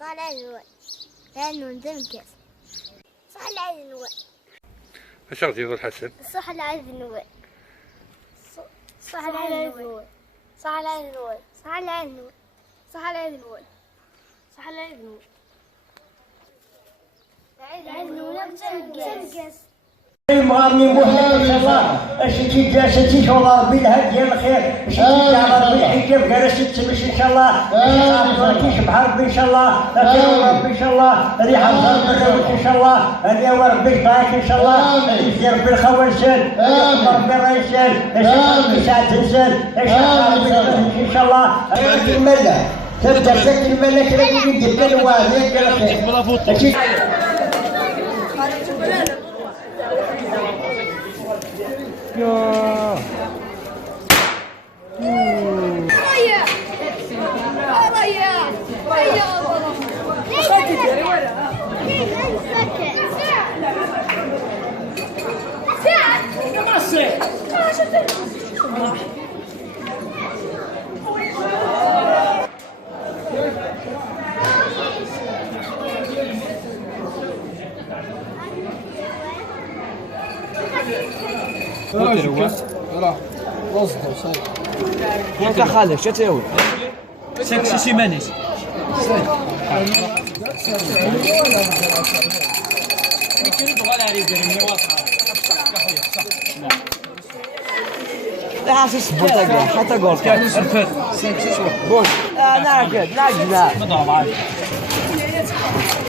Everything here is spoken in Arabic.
صح ل نون تمكس صح ل نون. اش غادي يقول حسن؟ صح ل نون صح ل نون صح ل نون صح ل نون صح ل نون صح ل نون المغني محمد ان شاء الله شتي جالستي والله ربي الهدي الخير شتي على ربي الحجاب جالست تمشي ان شاء الله ما مع ربي ان شاء الله ربي ان شاء الله ريحه ربي ان شاء الله هذا هو ربي يبارك ان شاء الله يجزي ربي الخوالسان ربي الرئيسان ربي يساعد الانسان ان شاء الله هذه المله تبدا ذاك المله كذا يدير الوالد يا ياك خالد شو تسوي؟ سكسي سيمانيس لا حاسس بطاقة حتى قول بول لا ناكد لا